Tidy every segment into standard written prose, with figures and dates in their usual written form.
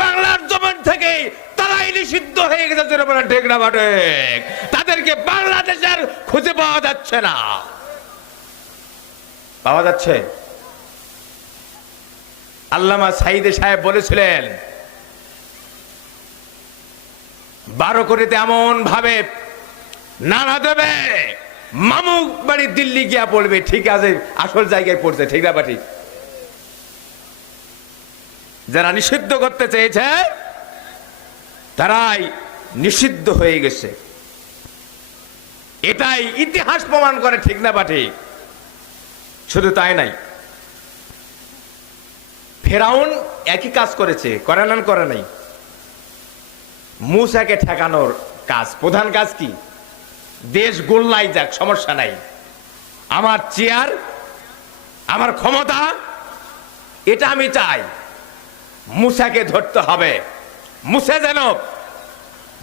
বাংলার জমিন থেকে তারাই নিষিদ্ধ হয়ে গেছে। ঠিক না ঠিক? তাদেরকে বাংলাদেশের খুঁজে পাওয়া যাচ্ছে না। পাওয়া যাচ্ছে? আল্লামা সাইদে সাহেব বলেছিলেন 12 কোটিতে এমন ভাবে নানা দেবে মামুক বাড়ি দিল্লি গিয়া পড়বে। ঠিক আছে, আসল জায়গায় পড়ছে। ঠিক না ঠিক? যারা নিষিদ্ধ করতে চেয়েছে তারাই নিষিদ্ধ হয়ে গেছে। এটাই ইতিহাস প্রমাণ করে। ঠিক না ঠিক? শুধু তাই নাই, ফেরাউন একই কাজ করেছে, করে না করে নাই? মূসাকে ঠেকানোর কাজ, প্রধান কাজ কি? দেশ গোল্লাই যাক, সমস্যা নাই, আমার চেয়ার, আমার ক্ষমতা, এটা আমি চাই। মূসাকে ধরতে হবে। মূসা যেন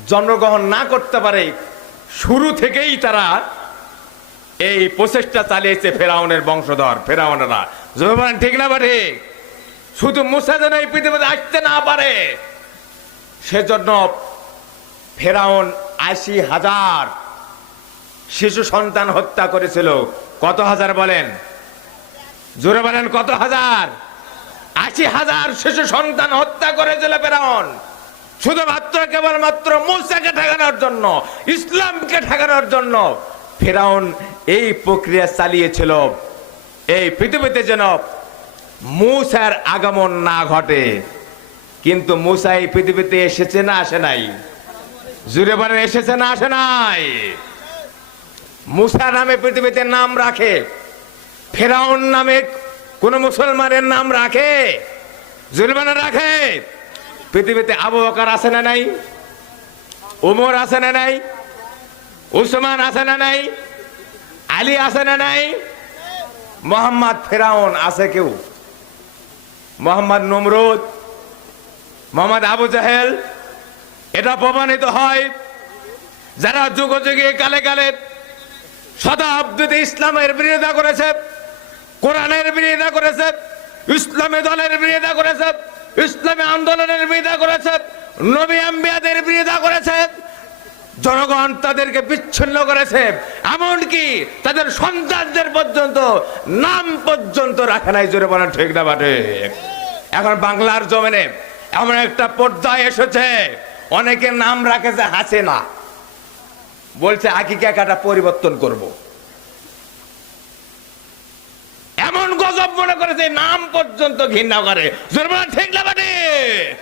জন্মগ্রহণ না করতে পারে, শুরু থেকেই তারা এই প্রচেষ্টা চালিয়েছে। ফেরাউনের বংশধর ফেরাউনেরা। ঠিক না ঠিক? শুধু মূসা যেন এই পৃথিবীতে আসতে না পারে, সেজন্য ফেরাউন ৮০,০০০ শিশু সন্তান হত্যা করেছিল। কত হাজার বলেন? জোরে বলেন, কত হাজার? ৮০,০০০ শিশু সন্তান হত্যা করেছিল ফেরাউন, শুধুমাত্র কেবলমাত্র মূসাকে ঠেকানোর জন্য, ইসলামকে ঠেকানোর জন্য। ফেরাউন এই প্রক্রিয়া চালিয়েছিল এই পৃথিবীতে যেন মূসার আগমন না ঘটে। কিন্তু মূসা এই পৃথিবীতে এসেছে না আসে নাই? জুড়ে বলেন, এসেছে না আসে নাই? মূসা নামে পৃথিবীতে নাম রাখে, ফেরাউন নামে কোন মুসলমানের নাম রাখে? জুড়ে বলেন, রাখে? পৃথিবীতে আবু বকর আছে না নাই? উমর আছে না নাই? উসমান আছে না নাই? আলী আছে না নাই? মোহাম্মদ ফেরাউন আছে কেউ? মোহাম্মদ নমরুদ, মোহাম্মদ আবু জাহেল। এটা প্রমাণিত হয় যারা যুগ যুগে কালে কালে শতাব্দীতে ইসলামের বিরোধিতা করেছে, কোরআনের বিরোধিতা করেছে, ইসলামী দলের বিরোধিতা করেছে, ইসলামী আন্দোলনের বিরোধিতা করেছে, নবী আম্বিয়াদের বিরোধিতা করেছে। জনগণ তাদেরকে বিচ্ছিন্ন করেছে, এমনকি তাদের সন্তানদের পর্যন্ত নাম পর্যন্ত রাখে নাই। জোরে বলেন, ঠিক না ঠিক? এখন বাংলার জমিনে এমন একটা পর্যায়ে এসেছে, অনেকে নাম রাখেছে হাসিনা, বলছে আকিকাটা পরিবর্তন করব। এমন গজব মনে করেছে, নাম পর্যন্ত ঘৃণা করে। জোরে বলেন, ঠিক না ঠিক?